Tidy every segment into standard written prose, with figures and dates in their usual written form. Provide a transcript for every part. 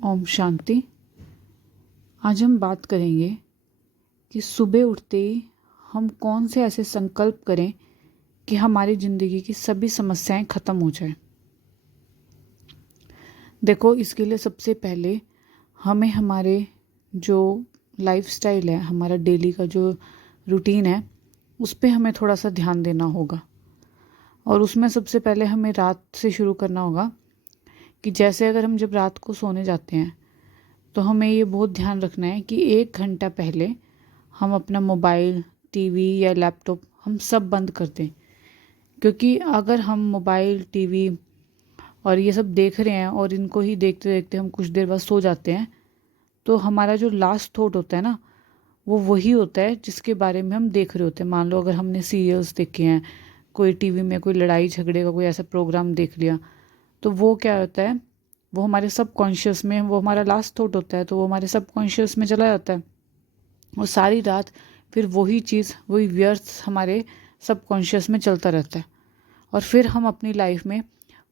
ओम शांति। आज हम बात करेंगे कि सुबह उठते ही हम कौन से ऐसे संकल्प करें कि हमारी ज़िंदगी की सभी समस्याएं ख़त्म हो जाएं। देखो, इसके लिए सबसे पहले हमें हमारे जो लाइफस्टाइल है, हमारा डेली का जो रूटीन है, उस पे हमें थोड़ा सा ध्यान देना होगा। और उसमें सबसे पहले हमें रात से शुरू करना होगा कि जैसे अगर हम जब रात को सोने जाते हैं तो हमें ये बहुत ध्यान रखना है कि 1 घंटा पहले हम अपना मोबाइल, टीवी या लैपटॉप हम सब बंद कर दें। क्योंकि अगर हम मोबाइल, टीवी और ये सब देख रहे हैं और इनको ही देखते देखते हम कुछ देर बाद सो जाते हैं, तो हमारा जो लास्ट थॉट होता है ना, वो वही होता है जिसके बारे में हम देख रहे होते हैं। मान लो अगर हमने सीरियल्स देखे हैं, कोई टीवी में कोई लड़ाई झगड़े का कोई ऐसा प्रोग्राम देख लिया, तो वो क्या होता है, वो हमारे सबकॉन्शियस में, वो हमारा लास्ट थॉट होता है, तो वो हमारे सबकॉन्शियस में चला जाता है और सारी रात फिर वही चीज़, वही व्यर्थ हमारे सबकॉन्शियस में चलता रहता है। और फिर हम अपनी लाइफ में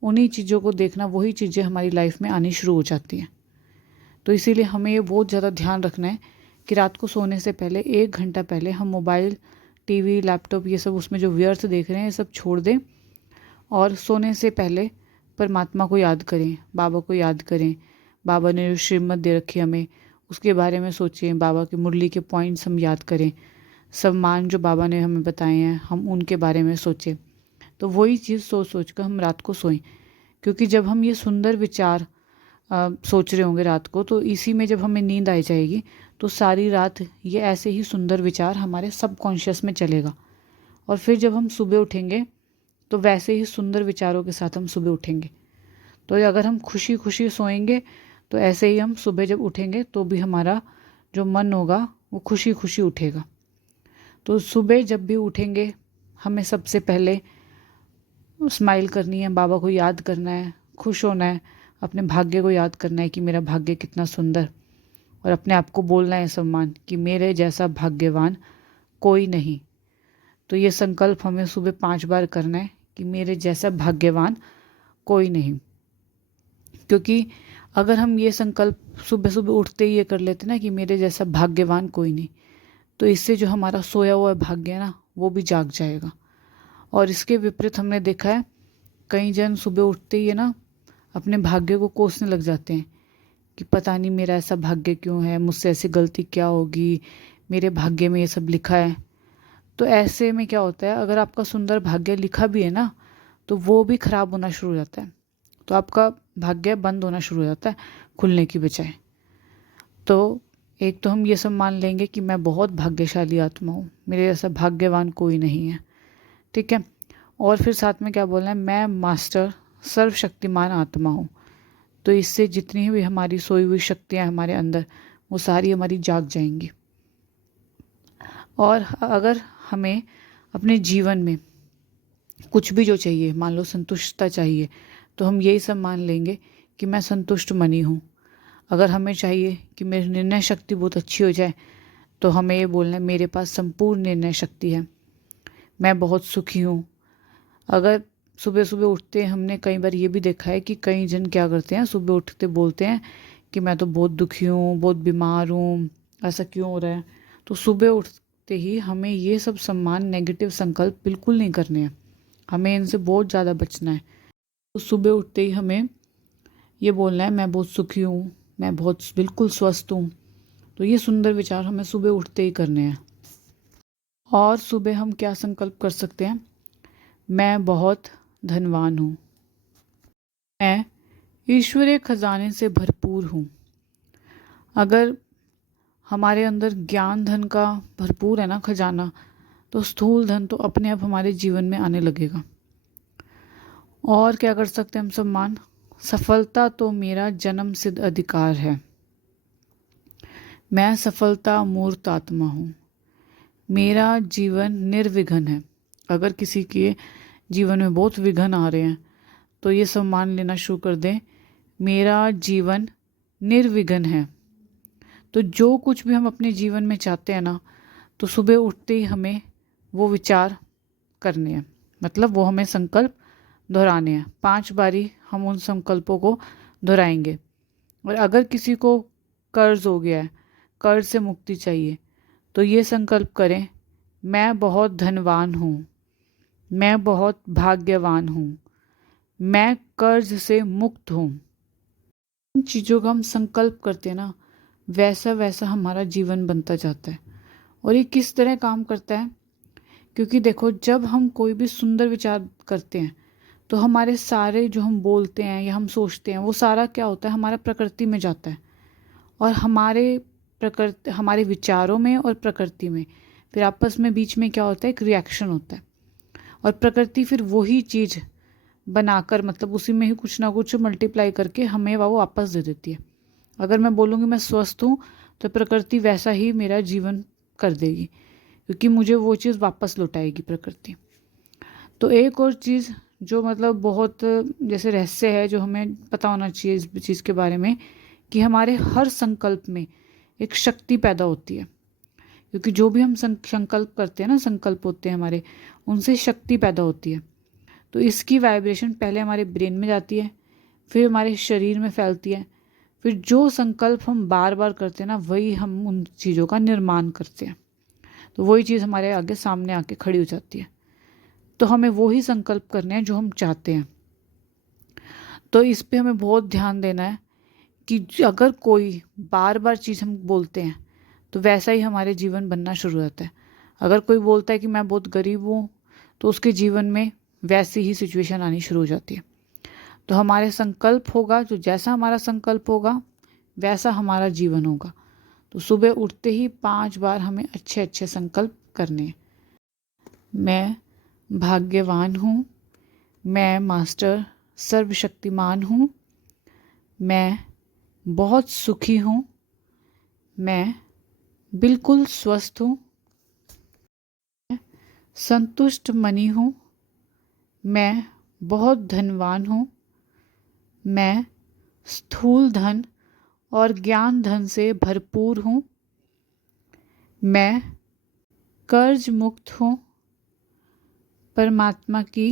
उन्हीं चीज़ों को देखना, वही चीज़ें हमारी लाइफ में आनी शुरू हो जाती हैं। तो इसीलिए हमें ये बहुत ज़्यादा ध्यान रखना है कि रात को सोने से पहले 1 घंटा पहले हम मोबाइल, टीवी, लैपटॉप, ये सब उसमें जो व्यर्थ देख रहे हैं, ये सब छोड़ दें और सोने से पहले परमात्मा को याद करें, बाबा को याद करें। बाबा ने जो श्रीमत दे रखी है हमें, उसके बारे में सोचें। बाबा की मुरली के पॉइंट्स हम याद करें। सम्मान जो बाबा ने हमें बताए हैं, हम उनके बारे में सोचें। तो वही चीज़ सोच सोच कर हम रात को सोएं। क्योंकि जब हम ये सुंदर विचार सोच रहे होंगे रात को, तो इसी में जब हमें नींद आई जाएगी तो सारी रात ये ऐसे ही सुंदर विचार हमारे सबकॉन्शियस में चलेगा। और फिर जब हम सुबह उठेंगे तो वैसे ही सुंदर विचारों के साथ हम सुबह उठेंगे। तो अगर हम खुशी खुशी सोएंगे तो ऐसे ही हम सुबह जब उठेंगे तो भी हमारा जो मन होगा वो खुशी खुशी उठेगा। तो सुबह जब भी उठेंगे हमें सबसे पहले स्माइल करनी है, बाबा को याद करना है, खुश होना है, अपने भाग्य को याद करना है कि मेरा भाग्य कितना सुंदर, और अपने आप को बोलना है सम्मान कि मेरे जैसा भाग्यवान कोई नहीं। तो ये संकल्प हमें सुबह 5 बार करना है कि मेरे जैसा भाग्यवान कोई नहीं। क्योंकि अगर हम ये संकल्प सुबह सुबह उठते ही ये कर लेते ना कि मेरे जैसा भाग्यवान कोई नहीं, तो इससे जो हमारा सोया हुआ भाग्य है ना, वो भी जाग जाएगा। और इसके विपरीत हमने देखा है, कई जन सुबह उठते ही है ना अपने भाग्य को कोसने लग जाते हैं कि पता नहीं मेरा ऐसा भाग्य क्यों है, मुझसे ऐसी गलती क्या होगी, मेरे भाग्य में ये सब लिखा है। तो ऐसे में क्या होता है, अगर आपका सुंदर भाग्य लिखा भी है ना, तो वो भी खराब होना शुरू हो जाता है। तो आपका भाग्य बंद होना शुरू हो जाता है, खुलने की बजाय। तो एक तो हम ये सब मान लेंगे कि मैं बहुत भाग्यशाली आत्मा हूँ, मेरे जैसा भाग्यवान कोई नहीं है। ठीक है। और फिर साथ में क्या बोलना है, मैं मास्टर सर्वशक्तिमान आत्मा हूँ। तो इससे जितनी भी हमारी सोई हुई शक्तियाँ हमारे अंदर, वो सारी हमारी जाग जाएंगी। और अगर हमें अपने जीवन में कुछ भी जो चाहिए, मान लो संतुष्टता चाहिए, तो हम यही सब मान लेंगे कि मैं संतुष्ट मनी हूँ। अगर हमें चाहिए कि मेरी निर्णय शक्ति बहुत अच्छी हो जाए, तो हमें ये बोलना है मेरे पास संपूर्ण निर्णय शक्ति है, मैं बहुत सुखी हूँ। अगर सुबह सुबह उठते, हमने कई बार ये भी देखा है कि कई जन क्या करते हैं, सुबह उठते बोलते हैं कि मैं तो बहुत दुखी हूँ, बहुत बीमार हूँ, ऐसा क्यों हो रहा है। तो सुबह उठते ही हमें ये सब सम्मान, नेगेटिव संकल्प बिल्कुल नहीं करने हैं, हमें इनसे बहुत ज़्यादा बचना है। तो सुबह उठते ही हमें ये बोलना है मैं बहुत सुखी हूँ, मैं बहुत बिल्कुल स्वस्थ हूँ। तो ये सुंदर विचार हमें सुबह उठते ही करने हैं। और सुबह हम क्या संकल्प कर सकते हैं, मैं बहुत धनवान हूँ, मैं ईश्वरीय खजाने से भरपूर हूँ। अगर हमारे अंदर ज्ञान धन का भरपूर है ना खजाना, तो स्थूल धन तो अपने आप हमारे जीवन में आने लगेगा। और क्या कर सकते हैं हम सम्मान, सफलता तो मेरा जन्म सिद्ध अधिकार है, मैं सफलता मूर्त आत्मा हूँ, मेरा जीवन निर्विघ्न है। अगर किसी के जीवन में बहुत विघ्न आ रहे हैं तो ये सम्मान लेना शुरू कर दें, मेरा जीवन निर्विघ्न है। तो जो कुछ भी हम अपने जीवन में चाहते हैं ना, तो सुबह उठते ही हमें वो विचार करने हैं, मतलब वो हमें संकल्प दोहराने हैं। 5 बारी हम उन संकल्पों को दोहराएंगे और अगर किसी को कर्ज हो गया है, कर्ज से मुक्ति चाहिए, तो ये संकल्प करें, मैं बहुत धनवान हूँ, मैं बहुत भाग्यवान हूँ, मैं कर्ज से मुक्त हूँ। इन चीज़ों का हम संकल्प करते हैं ना, वैसा वैसा हमारा जीवन बनता जाता है। और ये किस तरह काम करता है? क्योंकि देखो, जब हम कोई भी सुंदर विचार करते हैं तो हमारे सारे जो हम बोलते हैं या हम सोचते हैं वो सारा क्या होता है, हमारा प्रकृति में जाता है। और हमारे विचारों में और प्रकृति में फिर आपस में बीच में क्या होता है, एक रिएक्शन होता है। और प्रकृति फिर वही चीज़ बनाकर, मतलब उसी में ही कुछ ना कुछ मल्टीप्लाई करके हमें वो वापस दे देती है। अगर मैं बोलूँगी मैं स्वस्थ हूँ, तो प्रकृति वैसा ही मेरा जीवन कर देगी, क्योंकि मुझे वो चीज़ वापस लौटाएगी प्रकृति। तो एक और चीज़ जो मतलब बहुत जैसे रहस्य है, जो हमें पता होना चाहिए इस चीज़ के बारे में, कि हमारे हर संकल्प में एक शक्ति पैदा होती है। क्योंकि जो भी हम संकल्प करते हैं ना, संकल्प होते हैं हमारे, उनसे शक्ति पैदा होती है। तो इसकी वाइब्रेशन पहले हमारे ब्रेन में जाती है, फिर हमारे शरीर में फैलती है, फिर जो संकल्प हम बार बार करते हैं ना, वही हम उन चीज़ों का निर्माण करते हैं। तो वही चीज़ हमारे आगे सामने आके खड़ी हो जाती है। तो हमें वही संकल्प करने हैं जो हम चाहते हैं। तो इस पे हमें बहुत ध्यान देना है कि अगर कोई बार बार चीज़ हम बोलते हैं तो वैसा ही हमारे जीवन बनना शुरू हो जाता है। अगर कोई बोलता है कि मैं बहुत गरीब हूँ, तो उसके जीवन में वैसी ही सिचुएशन आनी शुरू हो जाती है। तो हमारे संकल्प होगा, जो जैसा हमारा संकल्प होगा वैसा हमारा जीवन होगा। तो सुबह उठते ही 5 बार हमें अच्छे अच्छे संकल्प करने हैं। मैं भाग्यवान हूँ, मैं मास्टर सर्वशक्तिमान हूँ, मैं बहुत सुखी हूँ, मैं बिल्कुल स्वस्थ हूँ, मैं संतुष्ट मनी हूँ, मैं बहुत धनवान हूँ, मैं स्थूल धन और ज्ञान धन से भरपूर हूँ, मैं कर्ज मुक्त हूँ, परमात्मा की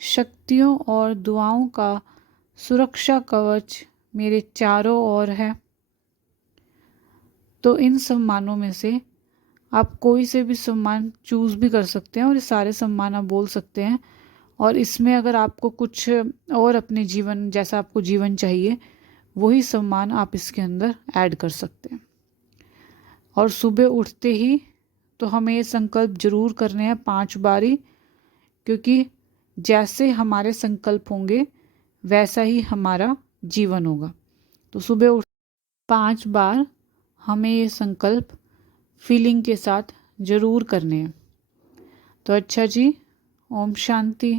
शक्तियों और दुआओं का सुरक्षा कवच मेरे चारों ओर है। तो इन सम्मानों में से आप कोई से भी सम्मान चूज़ भी कर सकते हैं और ये सारे सम्मान आप बोल सकते हैं। और इसमें अगर आपको कुछ और अपने जीवन जैसा आपको जीवन चाहिए, वही सम्मान आप इसके अंदर ऐड कर सकते हैं। और सुबह उठते ही तो हमें ये संकल्प जरूर करने हैं 5 बारी, क्योंकि जैसे हमारे संकल्प होंगे वैसा ही हमारा जीवन होगा। तो सुबह उठ 5 बार हमें ये संकल्प फीलिंग के साथ ज़रूर करने हैं। तो अच्छा जी, ओम शांति।